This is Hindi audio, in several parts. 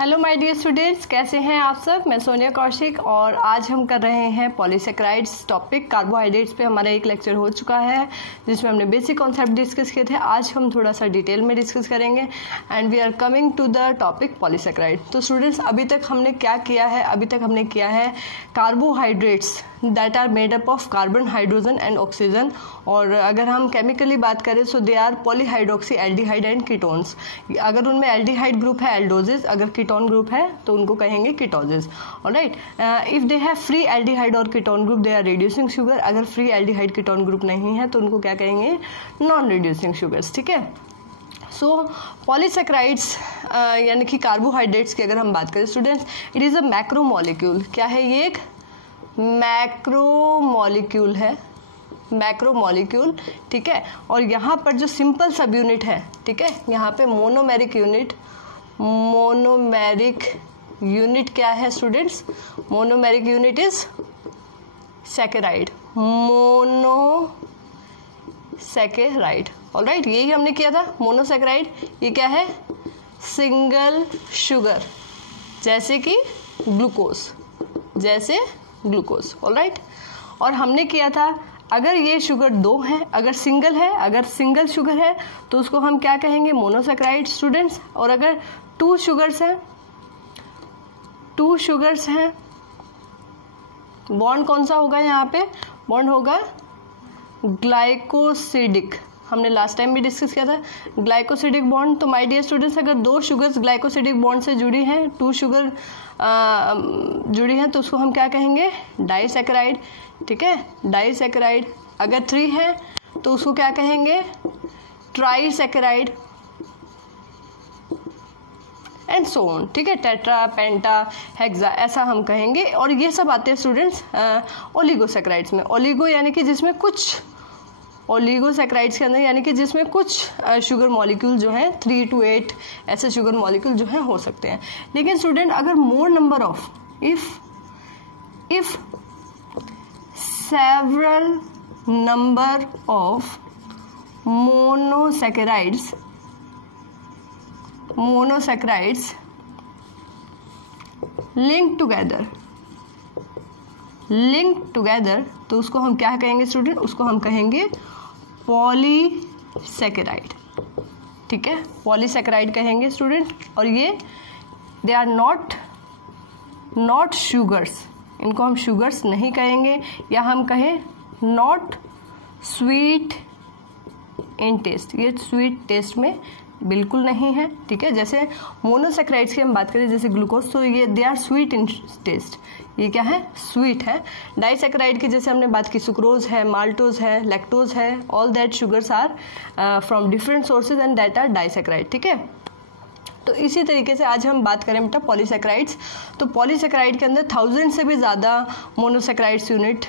हेलो माय डियर स्टूडेंट्स, कैसे हैं आप सब। मैं सोनिया कौशिक और आज हम कर रहे हैं पॉलीसेकेराइड्स टॉपिक। कार्बोहाइड्रेट्स पे हमारा एक लेक्चर हो चुका है जिसमें हमने बेसिक कॉन्सेप्ट डिस्कस किए थे। आज हम थोड़ा सा डिटेल में डिस्कस करेंगे and we are coming to the topic polysaccharide. तो स्टूडेंट्स, अभी तक हमने क्या किया है? अभी तक हमने किया है carbohydrates that are made up of carbon, hydrogen and oxygen. और अगर हम केमिकली बात करें so they are polyhydroxy aldehyde and ketones. अगर उनमें एल्डिहाइड ग्रुप है एल्डोजेस, अगर कीटोन ग्रुप है तो उनको कहेंगे ketoses. Alright, if they have free aldehyde और ketone group they are reducing sugar. अगर फ्री एल्डिहाइड कीटोन ग्रुप नहीं है तो उनको क्या कहेंगे? Non reducing sugars. ठीक है। सो पॉलीसेकेराइड्स यानी कि कार्बोहाइड्रेट्स की अगर हम बात करें students, it is a macro molecule. क्या है ये? एक मैक्रो मॉलिक्यूल है, मैक्रो मॉलिक्यूल। ठीक है। और यहाँ पर जो सिंपल सब यूनिट है, ठीक है, यहाँ पे मोनोमेरिक यूनिट, मोनोमेरिक यूनिट क्या है students? Monomeric unit is saccharide, monosaccharide. Alright, यही हमने किया था मोनोसेकेराइड। ये क्या है? सिंगल शुगर, जैसे कि ग्लूकोज, जैसे ग्लूकोज। ऑलराइट, और हमने किया था अगर ये शुगर दो है, अगर सिंगल है, अगर सिंगल शुगर है तो उसको हम क्या कहेंगे? Monosaccharide students. और अगर टू शुगर्स हैं, टू शुगर्स हैं, बॉन्ड कौन सा होगा? यहाँ पे बॉन्ड होगा ग्लाइकोसिडिक। हमने लास्ट टाइम भी डिस्कस किया था ग्लाइकोसिडिक बॉन्ड। तो माय डियर स्टूडेंट्स, अगर दो शुगर्स ग्लाइकोसिडिक बॉन्ड से जुड़ी हैं, टू शुगर जुड़ी हैं, तो उसको हम क्या कहेंगे? डाइसेकेराइड। ठीक है, डाइसेकेराइड। अगर थ्री है तो उसको क्या कहेंगे? ट्राइसेकेराइड एंड सो ऑन। ठीक है, टेट्रा, पेंटा, हेक्सा, ऐसा हम कहेंगे। और ये सब आते हैं स्टूडेंट्स ओलिगोसेकेराइड्स में। ओलिगो यानी कि जिसमें कुछ, ओलिगोसेकेराइड्स के अंदर यानी कि जिसमें कुछ शुगर मॉलिक्यूल जो है 3 to 8 ऐसे शुगर मॉलिक्यूल जो है हो सकते हैं। लेकिन स्टूडेंट, अगर मोर number of, if several number of monosaccharides linked together, तो उसको हम क्या कहेंगे स्टूडेंट? उसको हम कहेंगे पॉलीसेकेराइड। ठीक है, पॉलीसेकेराइड कहेंगे स्टूडेंट। और ये दे आर नॉट शुगर्स, इनको हम शुगर्स नहीं कहेंगे, या हम कहें नॉट स्वीट इन टेस्ट। ये स्वीट टेस्ट में बिल्कुल नहीं है। ठीक है, जैसे मोनोसेकेराइड्स की हम बात करें जैसे ग्लूकोज, तो ये they are sweet in taste, ये क्या है? स्वीट है। डाइसेकेराइड की जैसे हमने बात की सुक्रोज है, माल्टोज है, लैक्टोज है, all that sugars are from different sources and that are disaccharide. ठीक है, तो इसी तरीके से आज हम बात करें बेटा पॉलीसेकेराइड्स। तो पॉलीसेकेराइड के अंदर 1000 से भी ज़्यादा मोनोसेकेराइड्स यूनिट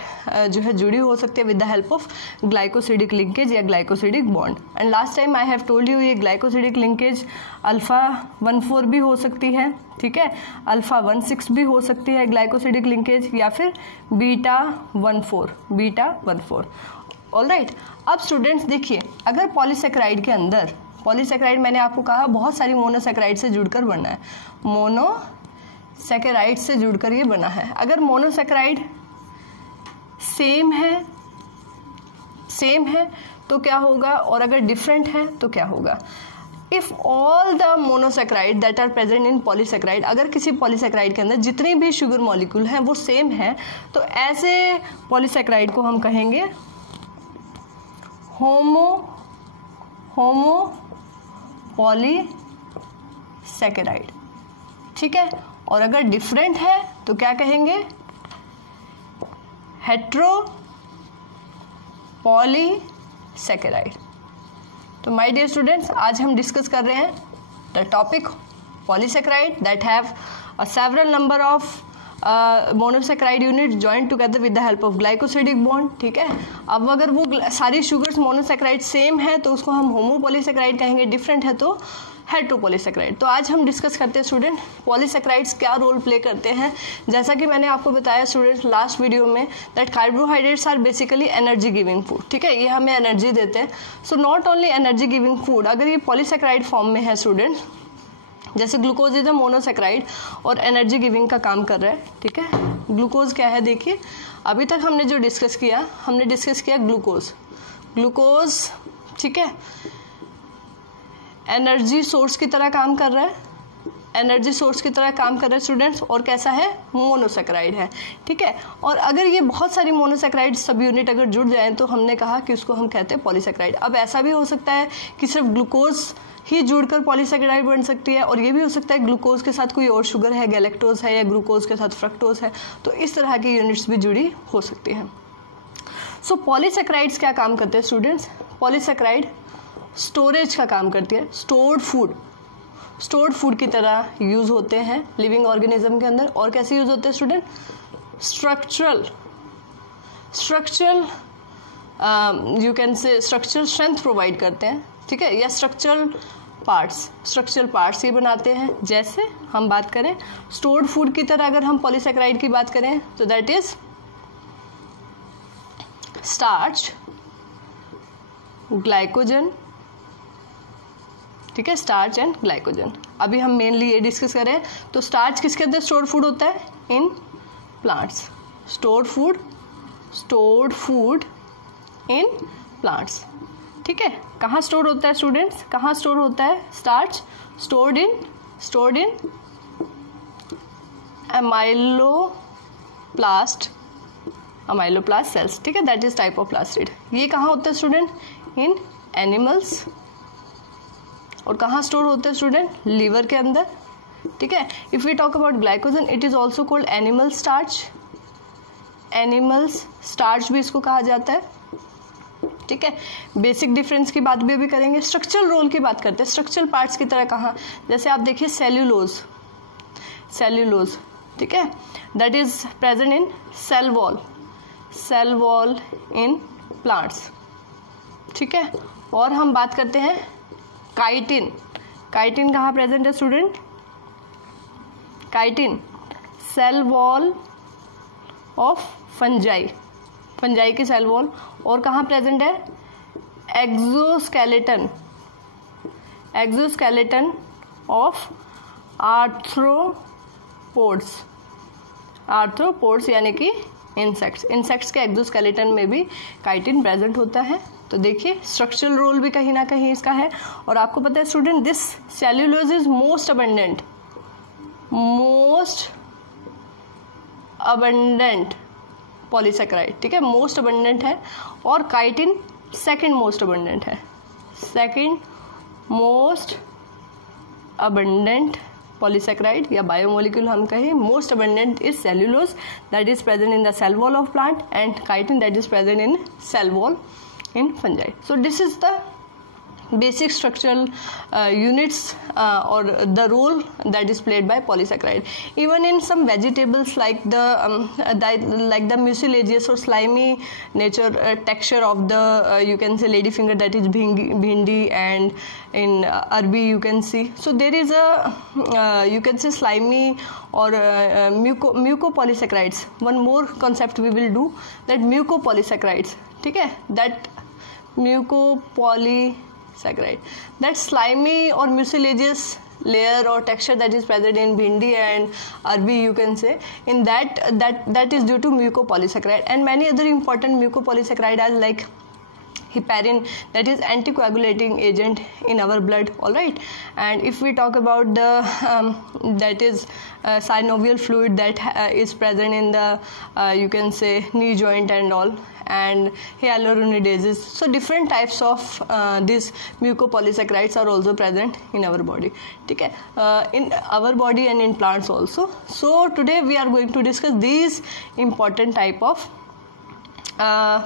जो है जुड़ी हो सकती है with the help of glycosidic linkage या glycosidic bond. And last time I have told you ये ग्लाइकोसिडिक लिंकेज अल्फा 1,4 भी हो सकती है। ठीक है, अल्फा 1,6 भी हो सकती है ग्लाइकोसिडिक लिंकेज, या फिर बीटा 1,4। ऑलराइट, अब स्टूडेंट्स देखिए, अगर पॉलीसेकेराइड के अंदर, पॉलीसेकेराइड मैंने आपको कहा बहुत सारी मोनोसेकेराइड से जुड़कर बनना है, मोनोसेकेराइड से जुड़कर ये बना है। अगर मोनोसेकेराइड सेम है तो क्या होगा, और अगर डिफरेंट है तो क्या होगा? If all the monosaccharide that are present in polysaccharide, अगर किसी पॉलीसेकेराइड के अंदर जितने भी शुगर मॉलिक्यूल हैं वो सेम है, तो ऐसे पॉलीसेकेराइड को हम कहेंगे होमो पॉलीसेकेराइड। ठीक है, और अगर डिफरेंट है तो क्या कहेंगे? Hetero polysaccharide. तो माय डियर स्टूडेंट्स, आज हम डिस्कस कर रहे हैं the topic polysaccharide that have a several number of monosaccharide unit joint together with the help of glycosidic bond. ठीक है, अब अगर वो सारी शुगर्स मोनोसेकेराइड सेम है तो उसको हम होमोपॉलीसेकेराइड कहेंगे, डिफरेंट है तो हेट्रोपॉलीसेकेराइड। तो आज हम डिस्कस करते हैं स्टूडेंट पॉलीसेकेराइड्स क्या रोल प्ले करते हैं। जैसा कि मैंने आपको बताया स्टूडेंट लास्ट वीडियो में that carbohydrates are basically energy giving food. ठीक है, ये हमें एनर्जी देते हैं। So not only energy giving food, अगर ये पॉलीसेकेराइड फॉर्म में है स्टूडेंट जैसे ग्लूकोज इज अ मोनोसेक्राइड और एनर्जी गिविंग का काम कर रहा है, ठीक है। ग्लूकोज क्या है, देखिए अभी तक हमने जो डिस्कस किया, हमने डिस्कस किया ग्लूकोज, ठीक है, एनर्जी सोर्स की तरह काम कर रहा है, एनर्जी सोर्स की तरह काम कर रहे हैं स्टूडेंट्स, और कैसा है, मोनोसेक्राइड है, ठीक है। और अगर ये बहुत सारी मोनोसेक्राइड सब यूनिट अगर जुड़ जाएं तो हमने कहा कि उसको हम कहते हैं पॉलीसेक्राइड। अब ऐसा भी हो सकता है कि सिर्फ ग्लूकोज ही जुड़कर पॉलीसेक्राइड बन सकती है, और ये भी हो सकता है ग्लूकोज के साथ कोई और शुगर है, गैलेक्टोज है, या ग्लूकोज के साथ फ्रक्टोज है, तो इस तरह की यूनिट्स भी जुड़ी हो सकती हैं। सो पॉलीसेक्राइड्स क्या काम करते हैं स्टूडेंट्स, पॉलीसेक्राइड स्टोरेज का काम करती है, स्टोर्ड फूड की तरह यूज होते हैं लिविंग ऑर्गेनिज्म के अंदर। और कैसे यूज होते हैं स्टूडेंट, स्ट्रक्चरल यू कैन से स्ट्रक्चरल स्ट्रेंथ प्रोवाइड करते हैं, ठीक है, या स्ट्रक्चरल पार्ट्स ये बनाते हैं। जैसे हम बात करें स्टोर्ड फूड की तरह, अगर हम पॉलीसेक्राइड की बात करें तो दैट इज स्टार्च, ग्लाइकोजन, ठीक है, स्टार्च एंड ग्लाइकोजन। अभी हम मेनली ये डिस्कस करें तो स्टार्च किसके अंदर स्टोर्ड फूड होता है, in plants, stored food in plants, ठीक है। कहाँ स्टोर होता है स्टूडेंट्स, कहाँ स्टोर होता है starch, stored in amyloplast cells, ठीक है, that is type of plastid. ये कहाँ होता है स्टूडेंट, इन एनिमल्स। और कहाँ स्टोर होते हैं स्टूडेंट, लीवर के अंदर, ठीक है। If we talk about glycogen, it is also called animal starch भी इसको कहा जाता है, ठीक है। बेसिक डिफरेंस की बात भी अभी करेंगे। स्ट्रक्चरल रोल की बात करते हैं, स्ट्रक्चरल पार्ट्स की तरह कहाँ, जैसे आप देखिए सेल्यूलोज, ठीक है, that is present in cell wall in plants, ठीक है। और हम बात करते हैं काइटिन कहाँ प्रेजेंट है student, chitin cell wall of fungi की सेल वॉल। और कहाँ प्रेजेंट है, एक्सोस्केलेटन ऑफ आर्थ्रोपोड्स यानी कि इंसेक्ट्स के एक्सोस्केलेटन में भी काइटिन प्रेजेंट होता है। तो देखिए स्ट्रक्चरल रोल भी कहीं ना कहीं इसका है। और आपको पता है student, this cellulose is most abundant polysaccharide, ठीक है, मोस्ट अबंडेंट है। और chitin second most abundant polysaccharide या बायोमोलिक्यूल हम कहें। Most abundant is cellulose that is present in the cell wall of plant, and chitin that is present in cell wall in fungi. So this is the basic structural units or the role that is played by polysaccharide. Even in some vegetables like the mucilaginous or slimy nature texture of the you can say ladyfinger, that is bhindi, and in arbi you can see. So there is a you can say slimy or mucopolysaccharides. One more concept we will do, that mucopolysaccharides, ठीक है, that mucopolysaccharide, that slimy or mucilaginous layer or texture that is present in bhindi and arbi you can say, in that is due to mucopolysaccharide. And many other important mucopolysaccharide are like heparin, that is anticoagulating agent in our blood, all right. And if we talk about the that is synovial fluid that is present in the you can say knee joint and all, and hyaluronidases. So different types of these mucopolysaccharides are also present in our body, ठीक है, in our body and in plants also. So today we are going to discuss these important type of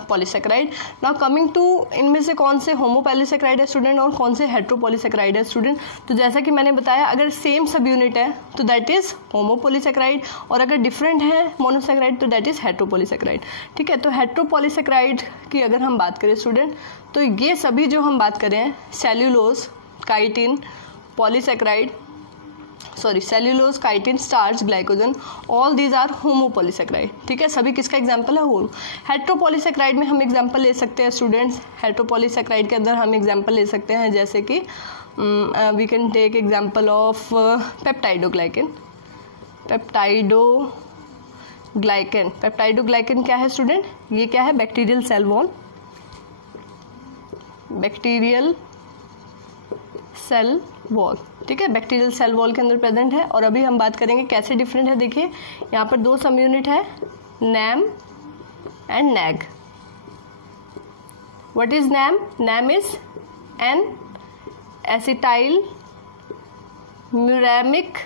polysaccharide. Now coming to, इनमें से कौन से होमोपॉलीसेक्राइड है स्टूडेंट और कौन से हेट्रोपॉलीसेक्राइड है स्टूडेंट। तो जैसा कि मैंने बताया, अगर सेम सब यूनिट है तो दैट इज होमोपॉलीसेक्राइड, और अगर डिफरेंट है मोनोसेक्राइड तो दैट इज हेट्रोपॉलीसेक्राइड, ठीक है। तो हेट्रोपॉलीसेक्राइड की अगर हम बात करें स्टूडेंट, तो ये सभी जो हम बात करें cellulose, chitin, polysaccharide, cellulose, chitin, starch, glycogen, all these are homopolysaccharide. ठीक है, सभी किसका एग्जांपल है? होम। हेट्रोपॉलीसेक्राइड में हम एग्जांपल ले सकते हैं स्टूडेंट्स, हेट्रोपॉलीसेक्राइड के अंदर हम एग्जांपल ले सकते हैं जैसे कि we can take example of peptidoglycan. Peptidoglycan क्या है स्टूडेंट? ये क्या है? Bacterial cell wall, bacterial cell wall. ठीक है, बैक्टीरियल सेल वॉल के अंदर प्रेजेंट है। और अभी हम बात करेंगे कैसे डिफरेंट है। देखिए यहाँ पर 2 सब यूनिट है, NAM and NAG. What is NAM? NAM is N acetyl muramic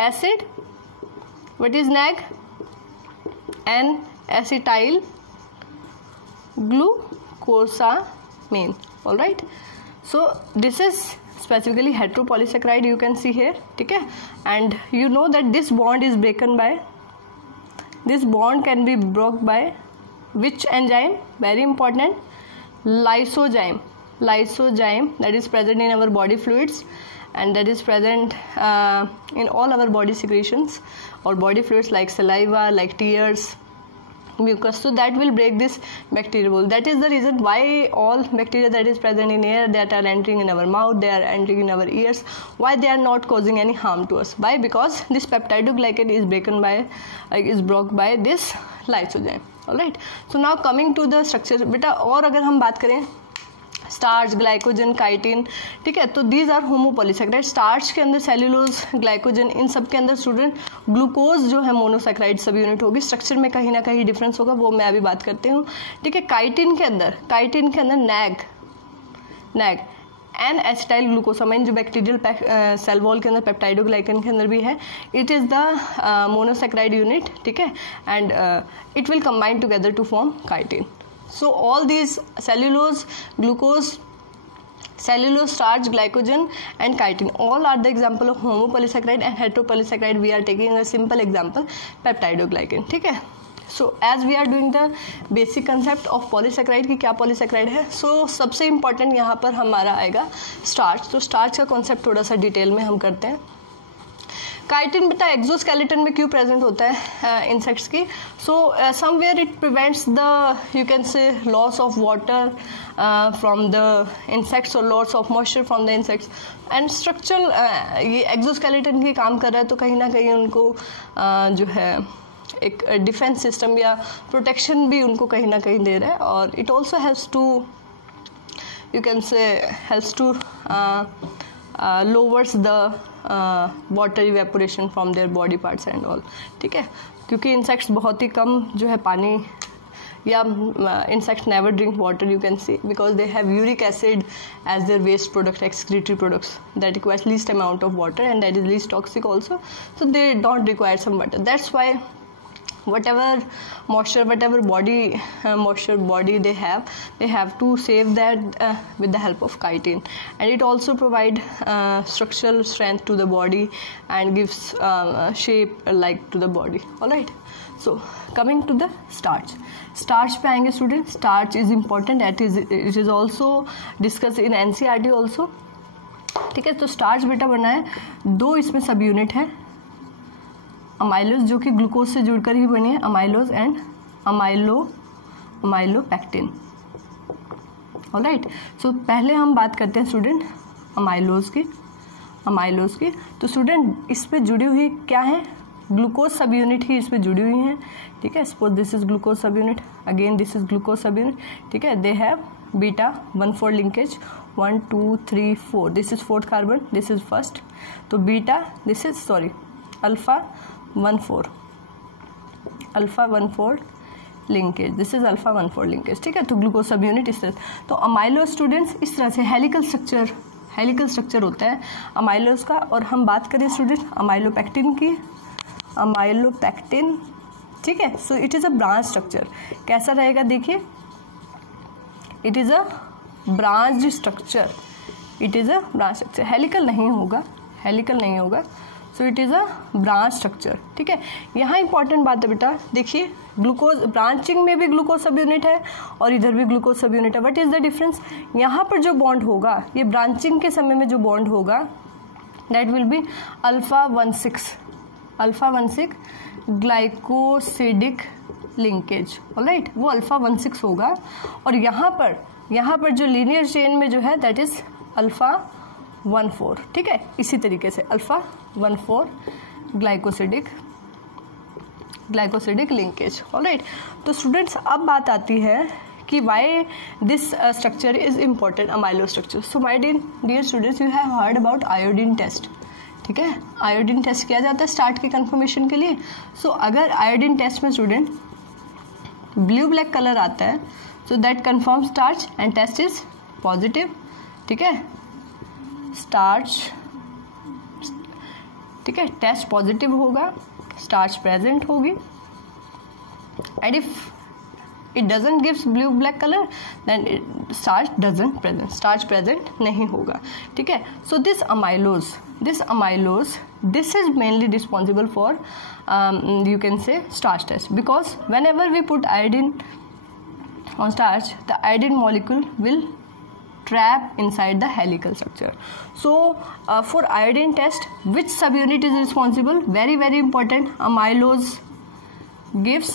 acid. What is NAG? N acetyl glucosamine. All right, so this is specifically heteropolysaccharide, you can see here. ठीक है, and you know that this bond is broken by, this bond can be broke by which enzyme? Very important, lysozyme. Lysozyme that is present in our body fluids and that is present in all our body secretions or body fluids like saliva, like tears, mucus. So that will break this bacterial wall. That is the reason why all bacteria that is present in air, that are entering in our mouth, they are entering in our ears, why they are not causing any harm to us? Why? Because this peptidoglycan is broken by by this lysozyme. All right, so now coming to the structure बेटा, और अगर हम बात करें स्टार्च, ग्लाइकोजन, काइटिन, ठीक है, तो दीज आर होमोपॉलीसेक्राइड। स्टार्च के अंदर सेल्यूलोज, ग्लाइकोजन, इन सब के अंदर स्टूडेंट ग्लूकोज जो है मोनोसेक्राइड सब यूनिट होगी। स्ट्रक्चर में कहीं ना कहीं डिफरेंस होगा, वो मैं अभी बात करती हूँ। ठीक है, काइटिन के अंदर नैग एन एसिटाइल ग्लूकोसामाइन जो बैक्टीरियल सेल वॉल के अंदर पेप्टाइडोग्लाइकन के अंदर भी है, it is the monosaccharide unit. ठीक है, and it will combine together to form chitin. So all these cellulose, glucose, starch, glycogen and chitin all are the example of homopolysaccharide, and heteropolysaccharide we are taking a simple example peptidoglycan. ठीक है, so as we are doing the basic concept of polysaccharide कि क्या polysaccharide है, so सबसे important यहाँ पर हमारा आएगा starch. तो starch का concept थोड़ा सा डिटेल में हम करते हैं. काइटिन बेटा एक्सोस्केलेटन में क्यों प्रेजेंट होता है इंसेक्ट्स की? So somewhere it prevents the you can say loss of water from the insects और loss of moisture from the insects and structural ये एक्सोस्केलेटन की काम कर रहा है, तो कहीं ना कहीं उनको जो है एक डिफेंस सिस्टम या प्रोटेक्शन भी उनको कहीं ना कहीं दे रहा है. और it also helps to you can say helps to lowers the water evaporation from their body parts and all. ठीक है, क्योंकि इंसेक्ट्स बहुत ही कम जो है पानी या insects never drink water, you can see, because they have uric acid as their waste product, excretory products that requires least amount of water and that is least toxic also, so they don't require some water. That's why whatever moisture, whatever body moisture body they have to save that with the help of chitin, and it also provide structural strength to the body and gives shape like to the body. All right, so coming to the starch पे आएंगे student. Starch is important, it is also discuss in NCERT also. ठीक है, तो स्टार्च बेटा बना है, दो इसमें सब यूनिट है, अमाइलोज जो कि ग्लूकोज से जुड़कर ही बनी है, अमाइलोज एंड अमाइलोपेक्टिन. ऑलराइट, सो पहले हम बात करते हैं स्टूडेंट अमाइलोज की. तो स्टूडेंट इस पे जुड़ी हुई क्या है? ग्लूकोज सब यूनिट ही इसमें जुड़ी हुई हैं. ठीक है, suppose this is glucose sub unit, again this is glucose sub unit. ठीक है, they have beta 1,4 linkage 1 2 3 4. This is fourth carbon, this is first. तो beta this is alpha 1,4 linkage, this is alpha 1,4 linkage. ठीक है, तो ग्लूकोज सब यूनिट इस तरह. तो अमाइलो स्टूडेंट्स इस तरह से हेलिकल स्ट्रक्चर होता है अमाइलोज का. और हम बात करें स्टूडेंट अमाइलोपेक्टिन की, अमाइलोपेक्टिन. ठीक है, so it is a branch structure. कैसा रहेगा देखिए, it is a branch structure, helical नहीं होगा, so it is a branch structure. ठीक है, यहाँ इंपॉर्टेंट बात है बेटा, देखिए ग्लूकोज ब्रांचिंग में भी ग्लूकोज सब यूनिट है और इधर भी ग्लूकोज सब यूनिट है. What is the difference? यहाँ पर जो बॉन्ड होगा, ये ब्रांचिंग के समय में जो बॉन्ड होगा that will be alpha 16 glycosidic linkage, alright, वो अल्फा 16 होगा। और यहाँ पर जो लीनियर चेन में जो है दैट इज अल्फा 14, ठीक है, इसी तरीके से अल्फा 14 ग्लाइकोसिडिक लिंकेज, ऑलराइट। तो स्टूडेंट्स अब बात आती है कि why this structure is important, amylo structure. So my dear students, you have heard about iodine test, ठीक है, आयोडीन टेस्ट किया जाता है स्टार्च के कंफर्मेशन के लिए। सो अगर आयोडीन टेस्ट में स्टूडेंट ब्लू ब्लैक कलर आता है so that confirm starch and test is positive, ठीक है, स्टार्च, ठीक है, टेस्ट पॉजिटिव होगा, स्टार्च प्रेजेंट होगी। And if it doesn't gives blue black colour then starch doesn't present, starch present नहीं होगा, ठीक है। So this amylose this is mainly responsible for you can say starch test, because whenever we put iodine on starch, the iodine molecule will trap inside the helical structure. So for iodine test, which subunit is responsible? Very very important, amylose gives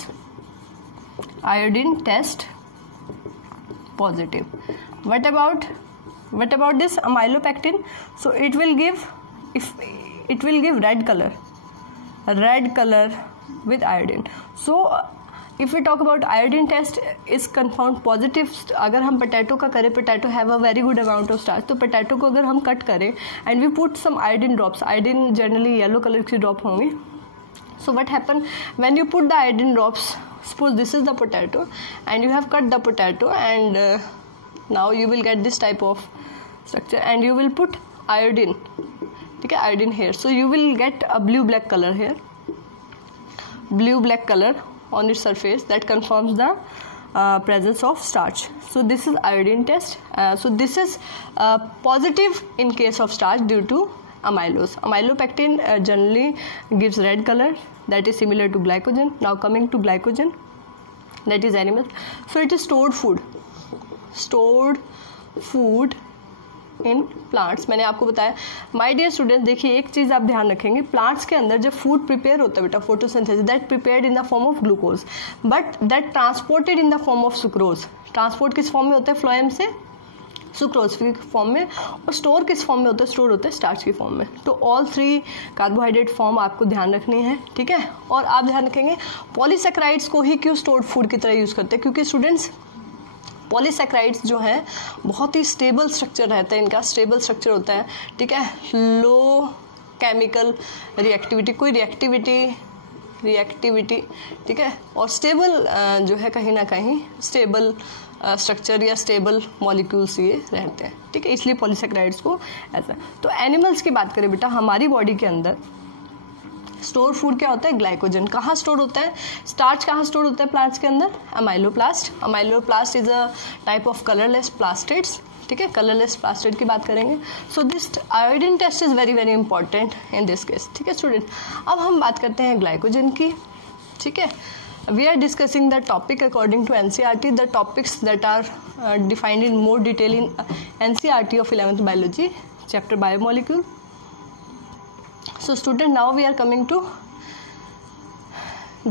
iodine test positive. What about this amylopectin? So it will give red color with iodine. So if we talk about iodine test is confirmed positive, अगर हम पोटैटो का करें, potato have a very good amount of starch, तो पोटैटो को अगर हम कट करें and we put some iodine drops, iodine generally yellow colour की ड्रॉप होंगी। So what happen when you put the iodine drops, suppose this is the potato and you have cut the potato and now you will get this type of structure and you will put iodine, okay, iodine here. So you will get a blue black color here, blue black color on its surface that confirms the presence of starch. So this is iodine test. So this is positive in case of starch due to amylose. Amylopectin generally gives red color, that is similar to glycogen. Now coming to glycogen, that is animal. So it is stored food in plants. मैंने आपको बताया माय डियर स्टूडेंट्स, देखिए एक चीज़ आप ध्यान रखेंगे, प्लांट्स के अंदर जब फूड प्रिपेयर होता है बेटा, photosynthesis, that prepared in the form of glucose, but that transported in the form of sucrose. Transport किस फॉर्म में होता है? फ्लोएम से सुक्रोज की फॉर्म में. और स्टोर किस फॉर्म में होता है? स्टोर होता है स्टार्च की फॉर्म में. तो ऑल थ्री कार्बोहाइड्रेट फॉर्म आपको ध्यान रखनी है, ठीक है. और आप ध्यान रखेंगे पॉलीसेक्राइड्स को ही क्यों स्टोर्ड फूड की तरह यूज़ करते हैं, क्योंकि स्टूडेंट्स पॉलीसेक्राइड्स जो हैं बहुत ही स्टेबल स्ट्रक्चर रहता है, इनका स्टेबल स्ट्रक्चर होता है, ठीक है. लो केमिकल रिएक्टिविटी, कोई रिएक्टिविटी, ठीक है. और स्टेबल जो है कहीं ना कहीं स्टेबल स्ट्रक्चर या स्टेबल मॉलिक्यूल्स ये रहते हैं, ठीक है. इसलिए पॉलीसेक्राइड्स को ऐसा. तो एनिमल्स की बात करें बेटा, हमारी बॉडी के अंदर स्टोर फूड क्या होता है? ग्लाइकोजन. कहाँ स्टोर होता है? स्टार्च कहाँ स्टोर होता है प्लांट्स के अंदर? Amyloplast. Amyloplast is a type of colourless plastids, ठीक है. कलरलेस प्लास्टिड की बात करेंगे. So this iodine test is very very important in this case, ठीक है स्टूडेंट. अब हम बात करते हैं ग्लाइकोजन की, ठीक है. We are discussing the topic according to NCERT, the topics that are defined in more detail in NCERT of 11th biology, chapter biomolecule. So student, now we are coming to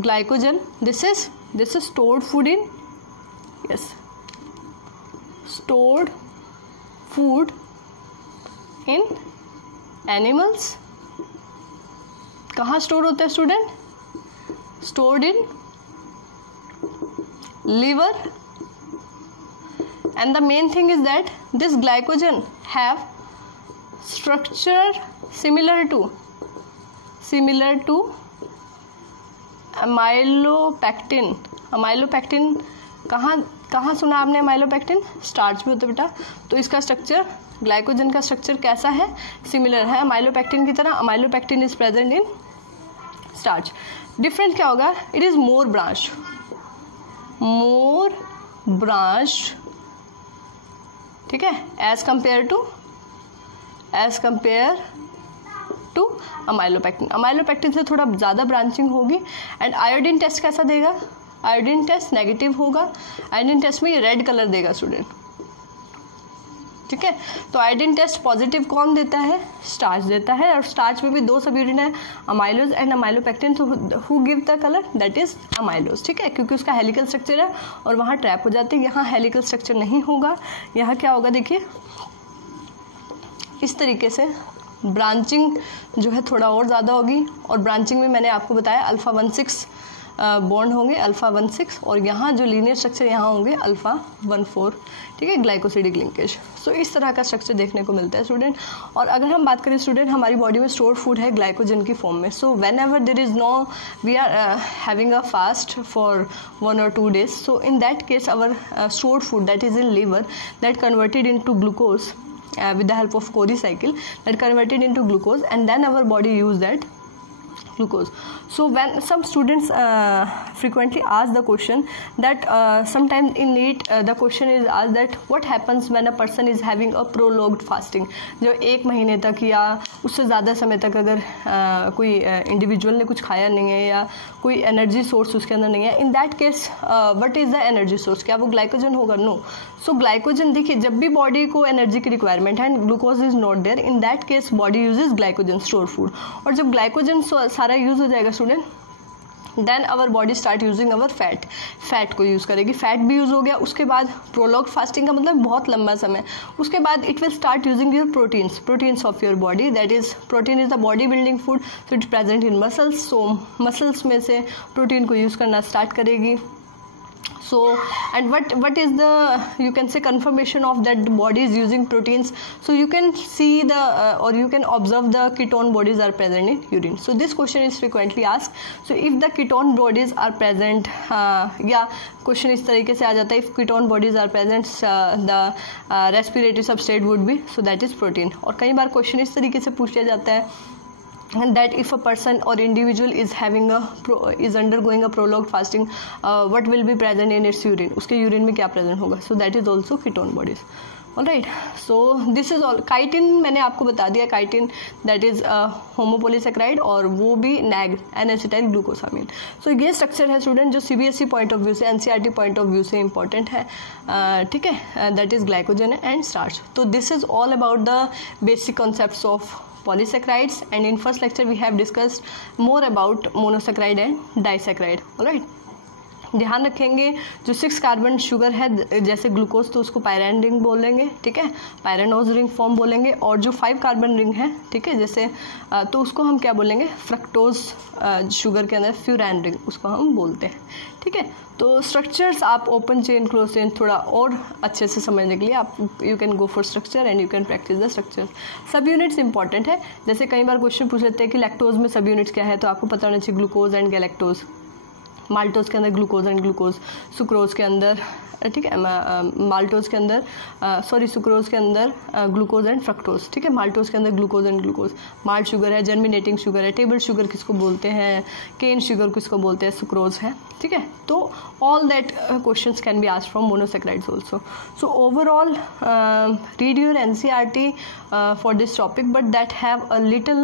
glycogen. This is stored food in, yes, stored food in animals. कहाँ स्टोर होता है student? Stored in liver, and the main thing is that this glycogen have structure similar to amylopectin. amylopectin कहाँ सुना आपने? amylopectin स्टार्च में होता है बेटा. तो इसका स्ट्रक्चर, ग्लाइकोजन का स्ट्रक्चर कैसा है? सिमिलर है amylopectin की तरह. amylopectin is present in starch. Difference क्या होगा? इट इज मोर ब्रांच, ठीक है, as compare to amylopectin. Amylopectin से थोड़ा ज़्यादा ब्रांचिंग होगी. एंड आयोडीन टेस्ट कैसा देगा? आयोडीन टेस्ट नेगेटिव होगा. आयोडीन टेस्ट में ये रेड कलर देगा स्टूडेंट. ठीक है। तो आयोडीन टेस्ट पॉजिटिव कौन देता है? स्टार्च देता है, और स्टार्च में भी 2 सब यूनिट है, अमाइलोज एंड अमाइलोपेक्टिन। तो who give the colour? That is amylose, ठीक है, क्योंकि उसका हेलिकल स्ट्रक्चर है और वहाँ ट्रैप हो जाते हैं। यहाँ हेलिकल स्ट्रक्चर नहीं होगा, यहाँ क्या होगा देखिए इस तरीके से ब्रांचिंग जो है थोड़ा और ज़्यादा होगी, और ब्रांचिंग में मैंने आपको बताया अल्फा 1,6 बॉन्ड होंगे, अल्फा 1,6, और यहाँ जो लीनियर स्ट्रक्चर यहाँ होंगे अल्फा 1,4, ठीक है, ग्लाइकोसिडिक लिंकेज। सो इस तरह का स्ट्रक्चर देखने को मिलता है स्टूडेंट। और अगर हम बात करें स्टूडेंट, हमारी बॉडी में स्टोर्ड फूड है ग्लाइकोजन की फॉर्म में। So when ever there is no we are having a fast for 1 or 2 days, so in that case our stored food that is in liver that converted in to glucose with the help of Cori cycle, that converted into glucose, and then our body use that glucose. So when some students frequently ask the question that sometimes in NEET the question is asked that what happens when a person is having a prolonged fasting, जो 1 महीने तक या उससे ज़्यादा समय तक अगर कोई इंडिविजुअल ने कुछ खाया नहीं है या कोई एनर्जी सोर्स उसके अंदर नहीं है, इन that case what is the energy source? क्या वो ग्लाइकोजन होगा? नो। सो ग्लाइकोजन देखिए, जब भी बॉडी को एनर्जी की रिक्वायरमेंट है and glucose is not there, in that case body uses glycogen store food. और जब ग्लाइकोजन सारा यूज हो जाएगा student, then our body start using our fat को यूज़ करेगी। फैट भी यूज़ हो गया, उसके बाद प्रोलॉन्ग्ड फास्टिंग का मतलब बहुत लंबा समय, उसके बाद it will start using your proteins of your body, that is protein is the body building food, so it present in muscles. So muscles में से प्रोटीन को यूज़ करना स्टार्ट करेगी। So and what is the you can say confirmation of that the body is using proteins? So you can see the or you can observe the ketone bodies are present in urine. So this question is frequently asked. So if the ketone bodies are present, question इस तरीके से आ जाता है, if ketone bodies are present the respiratory substrate would be, so that is protein. और कई बार question इस तरीके से पूछ लिया जाता है that if a person or individual is having is undergoing a prolonged fasting, what will be present in its urine? उसके यूरिन में क्या प्रेजेंट होगा? So that is also ketone bodies. Alright, so this is all. Chitin मैंने आपको बता दिया, काइटिन that is होमोपोलीसेक्राइड, और वो भी NAG N-acetyl ग्लूकोसामिन। सो ये स्ट्रक्चर है स्टूडेंट जो CBSE पॉइंट ऑफ व्यू से, NCERT पॉइंट ऑफ व्यू से इंपॉर्टेंट है, ठीक है, that is glycogen and starch. तो this is all about the basic concepts of polysaccharides, and in first lecture we have discussed more about monosaccharide and disaccharide. All right, ध्यान रखेंगे जो 6 कार्बन शुगर है जैसे ग्लूकोज तो उसको पायराइन रिंग बोलेंगे, ठीक है, पायरानोज रिंग फॉर्म बोलेंगे, और जो 5 कार्बन रिंग है, ठीक है, जैसे तो उसको हम क्या बोलेंगे? फ्रक्टोज शुगर के अंदर फ्यूरान रिंग उसको हम बोलते हैं, ठीक है। तो स्ट्रक्चर्स आप ओपन चेन क्लोज चेन थोड़ा और अच्छे से समझने के लिए आप you can go for structure and you can practice the structure. सब यूनिट्स इंपॉर्टेंट है, जैसे कई बार क्वेश्चन पूछ लेते हैं कि लैक्टोज में सब यूनिट्स क्या है, तो आपको पता होना चाहिए ग्लूकोज एंड गैलेक्टोज, माल्टोज के अंदर ग्लूकोज एंड ग्लूकोज, सुक्रोज के अंदर, ठीक है, माल्टोज के अंदर सुक्रोज के अंदर ग्लूकोज एंड फ्रक्टोज, ठीक है, माल्टोज के अंदर glucose and glucose, malt sugar है, जर्मिनेटिंग शुगर है, टेबल शुगर किसको बोलते हैं, केन शुगर किसको बोलते हैं, सुक्रोज है, ठीक है। तो all that questions can be asked from monosaccharides also. So overall read your NCERT for this topic, but that have a little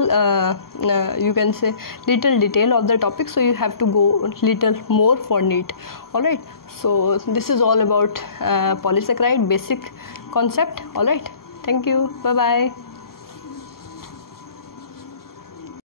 you can say little detail of the topic, so you have to go little more for NEET. All right, so this is all about polysaccharide basic concept. All right, thank you, bye bye.